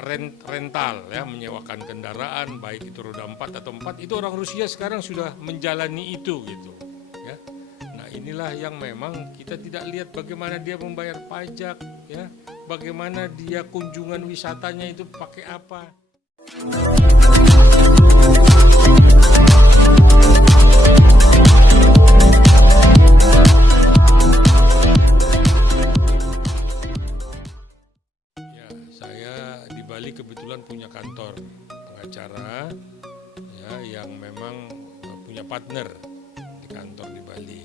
menyewa rental ya, menyewakan kendaraan baik itu roda 4 atau 4, itu orang Rusia sekarang sudah menjalani itu gitu ya. Nah, inilah yang memang kita tidak lihat bagaimana dia membayar pajak ya, bagaimana dia kunjungan wisatanya itu pakai apa. Bali kebetulan punya kantor pengacara ya, yang memang punya partner di kantor di Bali.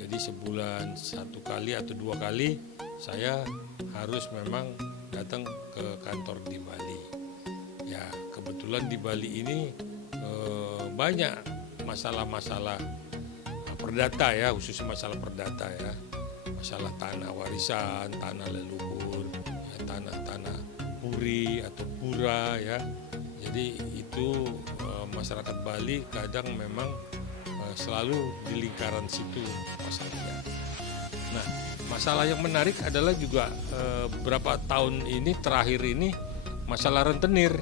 Jadi sebulan 1 kali atau 2 kali saya harus memang datang ke kantor di Bali. Ya, kebetulan di Bali ini banyak masalah-masalah perdata ya, khususnya masalah perdata ya. Masalah tanah warisan, tanah leluhur, ya, tanah-tanah puri atau pura ya. Jadi itu masyarakat Bali kadang memang selalu di lingkaran situ masalahnya. Nah, masalah yang menarik adalah juga beberapa tahun ini terakhir ini masalah rentenir.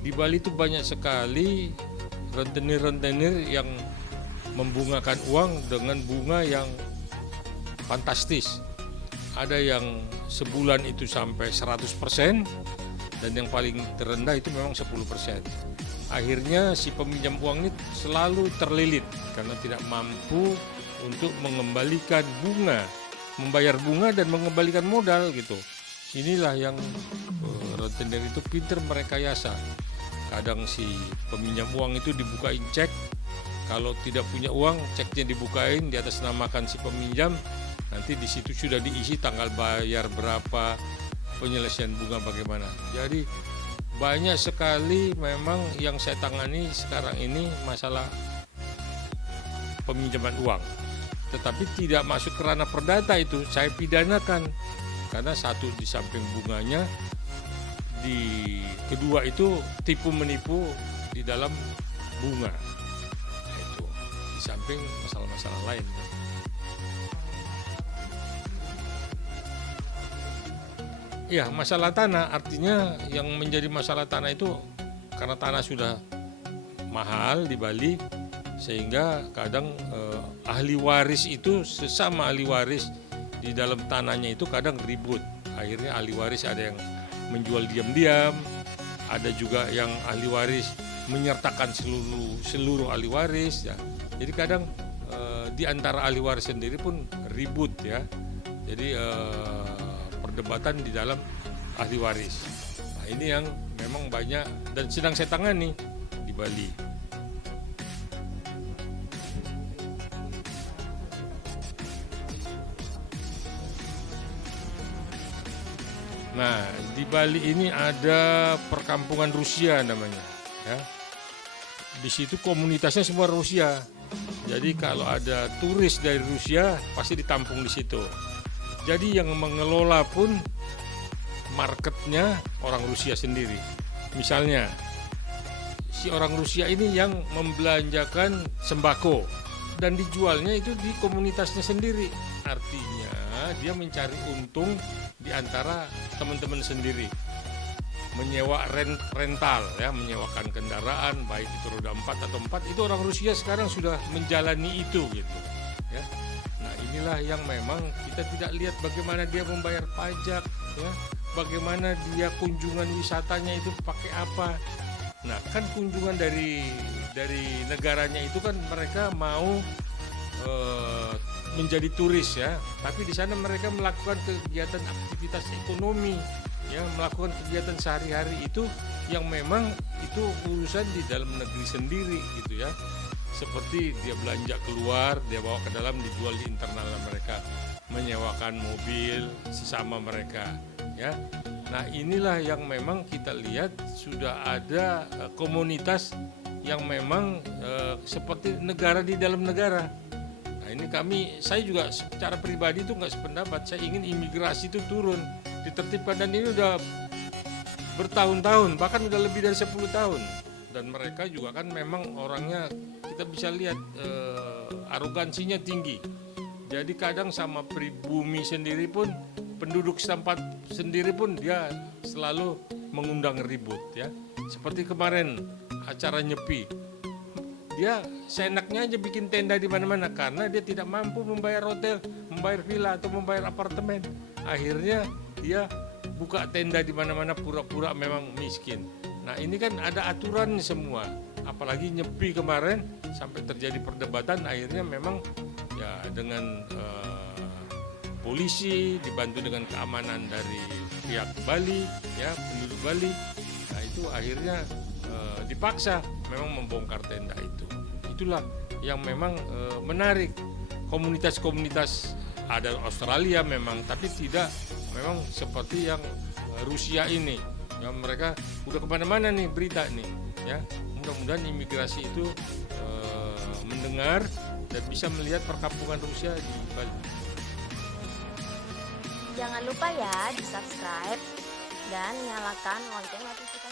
Di Bali itu banyak sekali rentenir-rentenir yang membungakan uang dengan bunga yang fantastis. Ada yang sebulan itu sampai 100% dan yang paling terendah itu memang 10%. Akhirnya si peminjam uang ini selalu terlilit karena tidak mampu untuk mengembalikan bunga, membayar bunga dan mengembalikan modal gitu. Inilah yang rentenir itu pintar merekayasa. Kadang si peminjam uang itu dibukain cek, kalau tidak punya uang ceknya dibukain di atas namakan si peminjam. Nanti di situ sudah diisi tanggal bayar berapa, penyelesaian bunga bagaimana. Jadi banyak sekali memang yang saya tangani sekarang ini masalah peminjaman uang. Tetapi tidak masuk ke ranah perdata itu, saya pidanakan. Karena satu di samping bunganya, di kedua itu tipu menipu di dalam bunga. Nah, itu di samping masalah-masalah lain. Ya, masalah tanah artinya yang menjadi masalah tanah itu karena tanah sudah mahal di Bali sehingga kadang ahli waris itu sesama ahli waris di dalam tanahnya itu kadang ribut. Akhirnya ahli waris ada yang menjual diam-diam, ada juga yang ahli waris menyertakan seluruh ahli waris ya. Jadi kadang di antara ahli waris sendiri pun ribut ya. Jadi perdebatan di dalam ahli waris. Nah, ini yang memang banyak dan sedang saya tangani di Bali. Nah, di Bali ini ada perkampungan Rusia namanya, ya. Di situ komunitasnya semua Rusia. Jadi kalau ada turis dari Rusia pasti ditampung di situ. Jadi yang mengelola pun marketnya orang Rusia sendiri. Misalnya si orang Rusia ini yang membelanjakan sembako dan dijualnya itu di komunitasnya sendiri. Artinya dia mencari untung di antara teman-teman sendiri. Menyewa rental ya, menyewakan kendaraan baik itu roda 4 atau 4, itu orang Rusia sekarang sudah menjalani itu gitu ya. Nah, inilah yang memang kita tidak lihat bagaimana dia membayar pajak ya, bagaimana dia kunjungan wisatanya itu pakai apa. Nah, kan kunjungan dari negaranya itu kan mereka mau menjadi turis ya, tapi di sana mereka melakukan kegiatan aktivitas ekonomi ya, melakukan kegiatan sehari-hari itu yang memang itu urusan di dalam negeri sendiri gitu ya. Seperti dia belanja keluar, dia bawa ke dalam, dijual di internal mereka, menyewakan mobil sesama mereka ya. Nah, inilah yang memang kita lihat sudah ada komunitas yang memang seperti negara di dalam negara. Nah, ini saya juga secara pribadi itu nggak sependapat. Saya ingin imigrasi itu turun, ditertibkan, dan ini udah bertahun-tahun, bahkan udah lebih dari 10 tahun. Dan mereka juga kan memang orangnya kita bisa lihat arogansinya tinggi. Jadi kadang sama pribumi sendiri pun, penduduk setempat sendiri pun dia selalu mengundang ribut ya. Seperti kemarin acara Nyepi, dia seenaknya aja bikin tenda di mana-mana karena dia tidak mampu membayar hotel, membayar villa atau membayar apartemen. Akhirnya dia buka tenda di mana-mana pura-pura memang miskin. Nah ini kan ada aturan semua, apalagi Nyepi kemarin sampai terjadi perdebatan. Akhirnya memang ya dengan polisi dibantu dengan keamanan dari pihak Bali ya, penduduk Bali. Nah itu akhirnya dipaksa memang membongkar tenda itu. Itulah yang memang menarik. Komunitas-komunitas ada Australia memang, tapi tidak memang seperti yang Rusia ini. Ya mereka udah kemana-mana nih berita nih. Ya mudah-mudahan imigrasi itu mendengar dan bisa melihat perkampungan Rusia di Bali. Jangan lupa ya di subscribe dan nyalakan lonceng notifikasi.